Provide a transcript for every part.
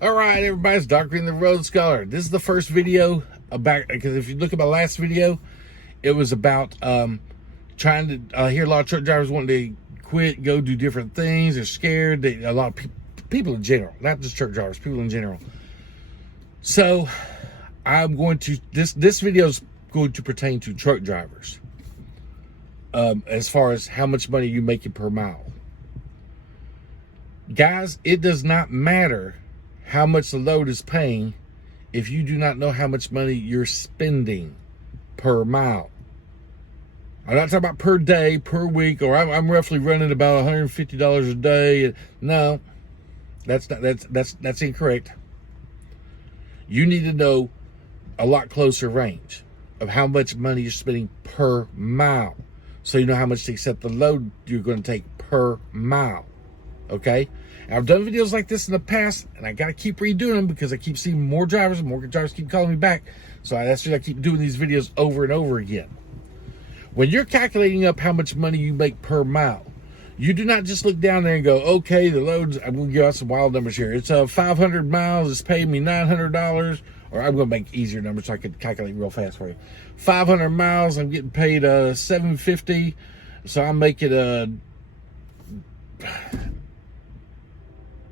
All right, everybody, it's Dr. Green, the Road Scholar. This is the first video about, because if you look at my last video, it was about trying to, I hear a lot of truck drivers wanting to quit, go do different things. They're scared. A lot of people in general, not just truck drivers, people in general. So I'm going to, this video is going to pertain to truck drivers as far as how much money you're making per mile. Guys, it does not matter how much the load is paying if you do not know how much money you're spending per mile. I'm not talking about per day, per week, or I'm roughly running about $150 a day. No, that's incorrect. You need to know a lot closer range of how much money you're spending per mile, so you know how much to accept the load you're going to take per mile. Okay, and I've done videos like this in the past, and I got to keep redoing them because I keep seeing more drivers keep calling me back. So that's why I keep doing these videos over and over again. When you're calculating up how much money you make per mile, you do not just look down there and go, okay, the loads, I'm going to give out some wild numbers here. It's 500 miles, it's paying me $900, or I'm going to make easier numbers so I can calculate real fast for you. 500 miles, I'm getting paid $750, so I'm making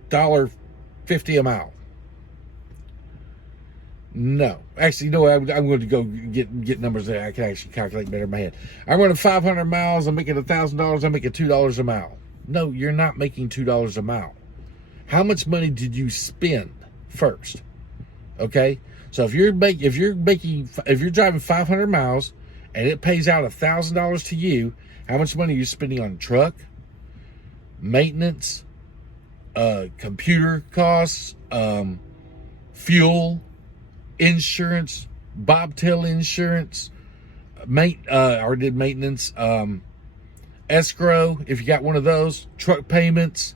$1.50 a mile. No, actually, you know what? I'm going to go get numbers that I can actually calculate better in my head. I'm running 500 miles. I'm making $1,000. I'm making $2 a mile. No, you're not making $2 a mile. How much money did you spend first? Okay, so if you're driving 500 miles and it pays out $1,000 to you, how much money are you spending on truck, maintenance, computer costs, fuel, insurance, bobtail insurance, maintenance, escrow, if you got one of those, truck payments,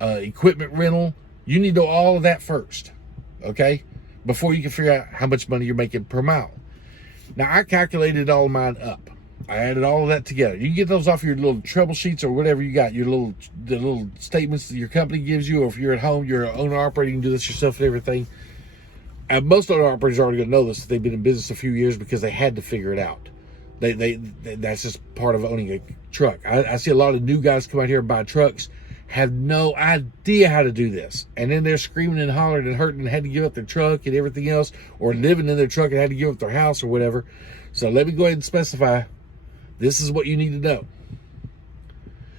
equipment rental. You need to know all of that first, okay, before you can figure out how much money you're making per mile. Now, I calculated all of mine up. I added all of that together. You can get those off your little trouble sheets or whatever you got, the little statements that your company gives you, or if you're at home, you're an owner operator, you can do this yourself and everything. And most owner operators are already going to know this. They've been in business a few years because they had to figure it out. That's just part of owning a truck. I see a lot of new guys come out here and buy trucks, have no idea how to do this. And then they're screaming and hollering and hurting and had to give up their truck and everything else, or living in their truck and had to give up their house or whatever. So let me go ahead and specify. This is what you need to know.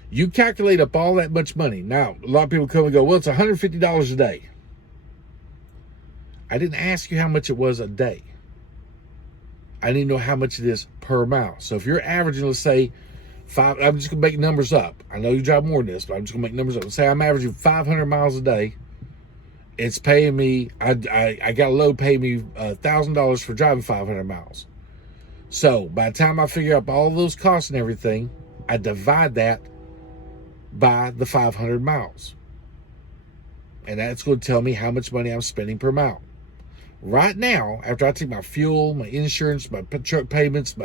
You calculate up all that much money. Now, a lot of people come and go, well, it's $150 a day. I didn't ask you how much it was a day. I need to know how much it is per mile. So if you're averaging, let's say, I'm just going to make numbers up. I know you drive more than this, but I'm just going to make numbers up. Let's say I'm averaging 500 miles a day. It's paying me, I got a load paying me $1,000 for driving 500 miles. So by the time I figure out all those costs and everything, I divide that by the 500 miles. And that's going to tell me how much money I'm spending per mile. Right now, after I take my fuel, my insurance, my truck payments,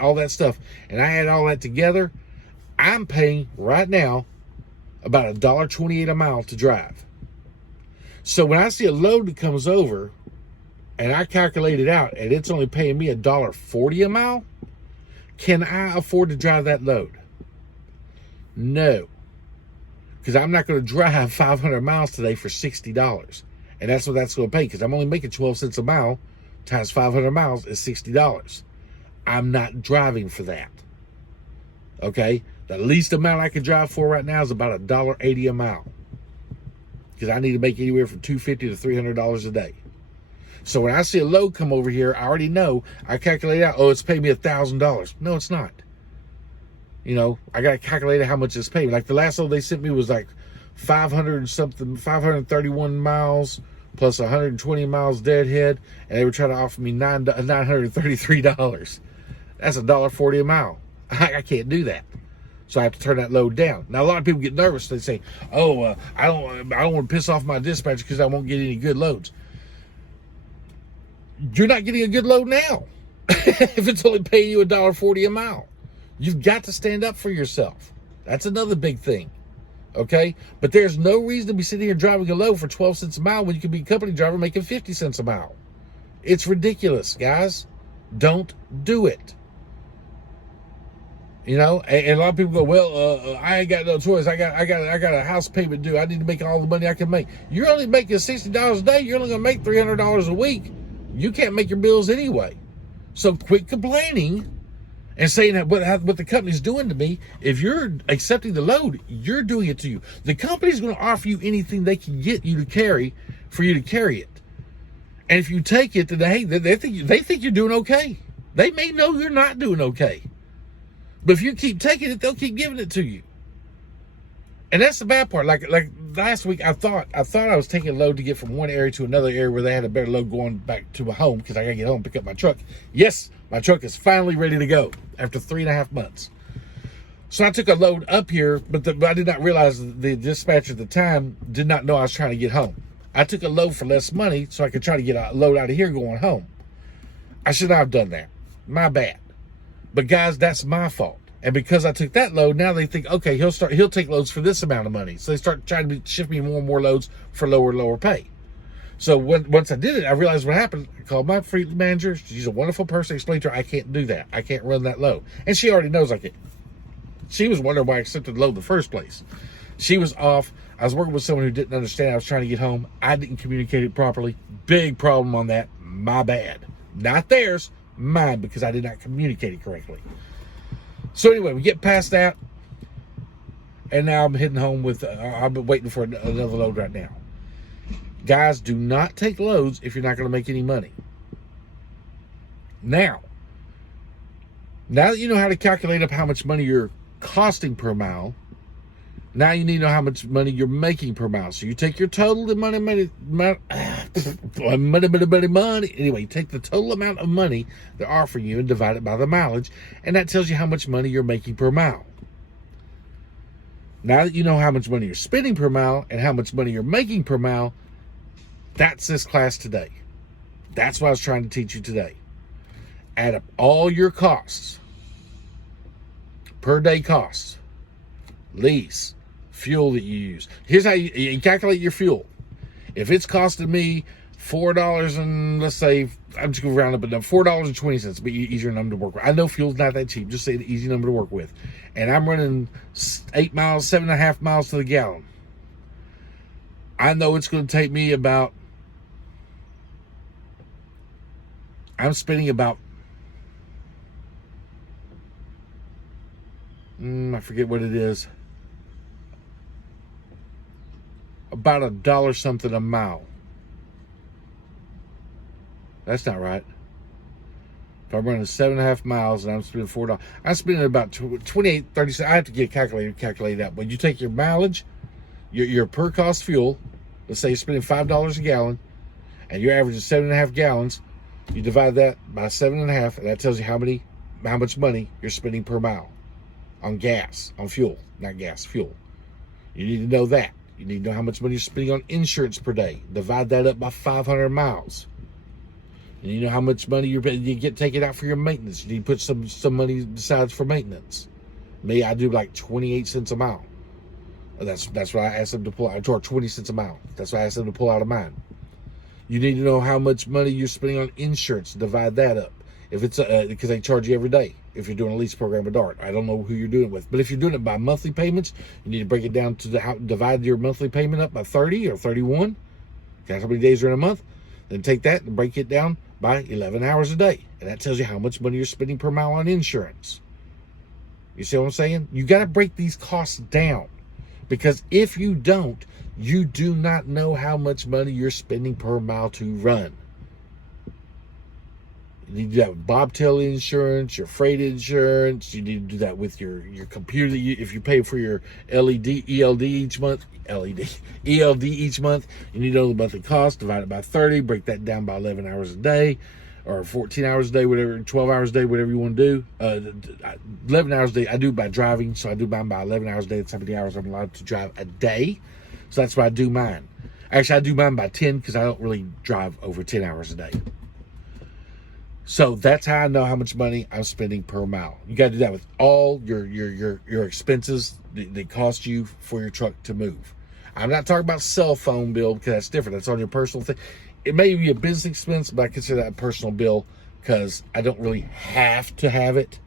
all that stuff, and I add all that together, I'm paying right now about $1.28 a mile to drive. So when I see a load that comes over and I calculate it out and it's only paying me $1.40 a mile, can I afford to drive that load? No, because I'm not going to drive 500 miles today for $60. And that's what that's going to pay, because I'm only making 12 cents a mile times 500 miles is $60. I'm not driving for that. Okay? The least amount I can drive for right now is about $1.80 a mile, because I need to make anywhere from $250 to $300 a day. So when I see a load come over here, I already know, I calculate out, oh, it's paying me $1,000. No, it's not. You know, I got to calculate how much it's paying. Like the last load they sent me was like 531 miles plus 120 miles deadhead, and they were trying to offer me $933. That's $1.40 a mile. I can't do that, so I have to turn that load down. Now a lot of people get nervous. They say, "Oh, I don't want to piss off my dispatcher because I won't get any good loads." You're not getting a good load now if it's only paying you $1.40 a mile. You've got to stand up for yourself. That's another big thing. Okay? But there's no reason to be sitting here driving a load for 12 cents a mile when you can be a company driver making 50 cents a mile. It's ridiculous, guys. Don't do it. You know, and a lot of people go, well, I ain't got no choice. I got a house payment due. I need to make all the money I can make. You're only making $60 a day. You're only going to make $300 a week. You can't make your bills anyway. So quit complaining and saying that what the company's doing to me. If you're accepting the load, you're doing it to you. The company's going to offer you anything they can get you to carry for you to carry it. And if you take it, then they think you're doing okay. They may know you're not doing okay. But if you keep taking it, they'll keep giving it to you. And that's the bad part. Like last week, I thought I was taking a load to get from one area to another area where they had a better load going back to my home because I got to get home and pick up my truck. Yes, my truck is finally ready to go after 3.5 months. So I took a load up here, but I did not realize the dispatcher at the time did not know I was trying to get home. I took a load for less money so I could try to get a load out of here going home. I should not have done that. My bad. But guys, that's my fault. And because I took that load, now they think, okay, he'll take loads for this amount of money. So they start trying to shift me more and more loads for lower pay. So once I did it, I realized what happened. I called my fleet manager. She's a wonderful person. I explained to her, I can't do that. I can't run that load. And she already knows I can't. She was wondering why I accepted the load in the first place. She was off. I was working with someone who didn't understand. I was trying to get home. I didn't communicate it properly. Big problem on that. My bad. Not theirs. Mine, because I did not communicate it correctly. So anyway, we get past that, and now I'm heading home with, I've been waiting for another load right now. Guys, do not take loads if you're not going to make any money. Now that you know how to calculate up how much money you're costing per mile, now you need to know how much money you're making per mile. So you take your total money. Anyway, you take the total amount of money they're offering you and divide it by the mileage, and that tells you how much money you're making per mile. Now that you know how much money you're spending per mile and how much money you're making per mile, that's this class today. That's what I was trying to teach you today. Add up all your costs, per day costs, lease, fuel that you use. Here's how you calculate your fuel. If it's costing me $4 and let's say, I'm just going to round up a number, $4.20, be easier number to work with. I know fuel's not that cheap. Just say the easy number to work with. And I'm running 8 miles, 7.5 miles to the gallon. I know it's going to take me about, I'm spending about, I forget what it is. About $1 something a mile. That's not right. If I'm running 7.5 miles and I'm spending $4, I'm spending about 28, 30 cents. I have to get a calculator to calculate that. But you take your mileage, your per cost fuel, let's say you're spending $5 a gallon, and you're averaging 7.5 gallons, you divide that by 7.5, and that tells you how much money you're spending per mile on gas, on fuel, not gas, fuel. You need to know that. You need to know how much money you're spending on insurance per day. Divide that up by 500 miles. And you know how much money you get taken out for your maintenance. You need to put some money aside for maintenance. Me, I do like 28 cents a mile. That's what I asked them to pull out, or 20 cents a mile. That's what I asked them to pull out of mine. You need to know how much money you're spending on insurance. Divide that up. If it's because they charge you every day. If you're doing a lease program with DART, I don't know who you're doing it with, but if you're doing it by monthly payments, you need to break it down to divide your monthly payment up by 30 or 31. That's how many days are in a month. Then take that and break it down by 11 hours a day, and that tells you how much money you're spending per mile on insurance. You see what I'm saying? You got to break these costs down, because if you don't, you do not know how much money you're spending per mile to run. You need to do that with bobtail insurance, your freight insurance. You need to do that with your computer. If you pay for your ELD each month, ELD each month, you need to know the monthly cost, divide it by 30, break that down by 11 hours a day, or 14 hours a day, whatever, 12 hours a day, whatever you want to do. 11 hours a day, I do by driving, so I do mine by 11 hours a day. That's how many hours I'm allowed to drive a day. So that's why I do mine. Actually, I do mine by 10 because I don't really drive over 10 hours a day. So that's how I know how much money I'm spending per mile. You got to do that with all your expenses that cost you for your truck to move. I'm not talking about cell phone bill because that's different. That's on your personal thing. It may be a business expense, but I consider that a personal bill because I don't really have to have it.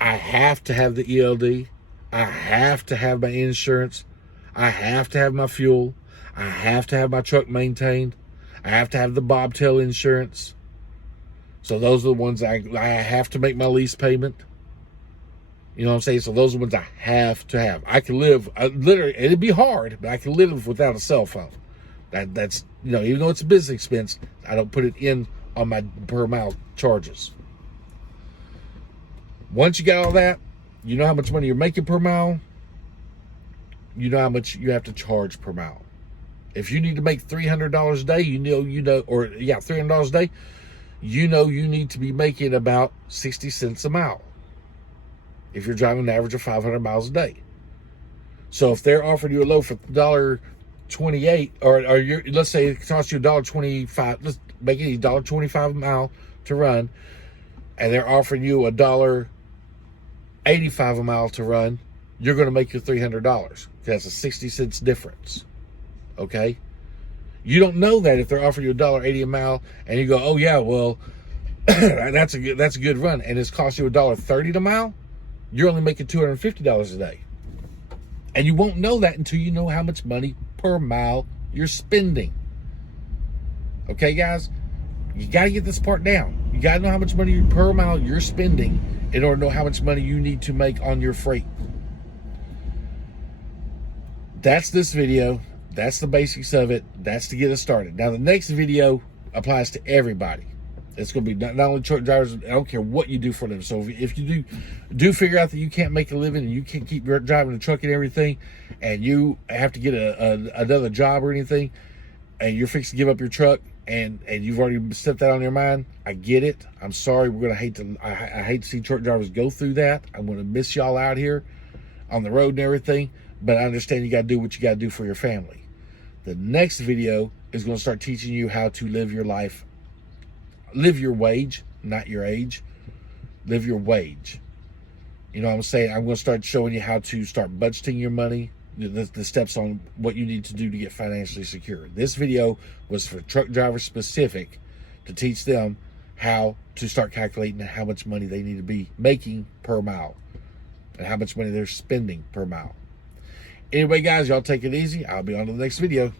I have to have the ELD. I have to have my insurance. I have to have my fuel. I have to have my truck maintained. I have to have the bobtail insurance. So those are the ones I have to make my lease payment. You know what I'm saying? So those are the ones I have to have. I can live, literally, it'd be hard, but I can live without a cell phone. That's, even though it's a business expense, I don't put it in on my per mile charges. Once you got all that, you know how much money you're making per mile. You know how much you have to charge per mile. If you need to make $300 a day, $300 a day, you need to be making about 60 cents a mile if you're driving an average of 500 miles a day. So if they're offering you a load for $1.28, or let's say it costs you $1.25, let's make it $1.25 a mile to run, and they're offering you $1.85 a mile to run, you're going to make your $300. That's a 60 cents difference. Okay? You don't know that if they're offering you $1.80 a mile and you go, oh yeah, well, that's a good run, and it's cost you $1.30 a mile, you're only making $250 a day. And you won't know that until you know how much money per mile you're spending. Okay, guys? You got to get this part down. You got to know how much money per mile you're spending in order to know how much money you need to make on your freight. That's this video. That's the basics of it. That's to get us started. Now, the next video applies to everybody. It's going to be not only truck drivers. I don't care what you do for them. So if you do figure out that you can't make a living and you can't keep driving the truck and everything, and you have to get another job or anything, and you're fixing to give up your truck, and you've already set that on your mind, I get it. I'm sorry. I hate to see truck drivers go through that. I'm going to miss y'all out here on the road and everything, but I understand you got to do what you got to do for your family. The next video is going to start teaching you how to live your life. Live your wage, not your age. Live your wage. You know what I'm saying? I'm going to start showing you how to start budgeting your money, the steps on what you need to do to get financially secure. This video was for truck drivers specific to teach them how to start calculating how much money they need to be making per mile and how much money they're spending per mile. Anyway, guys, y'all take it easy. I'll be on to the next video.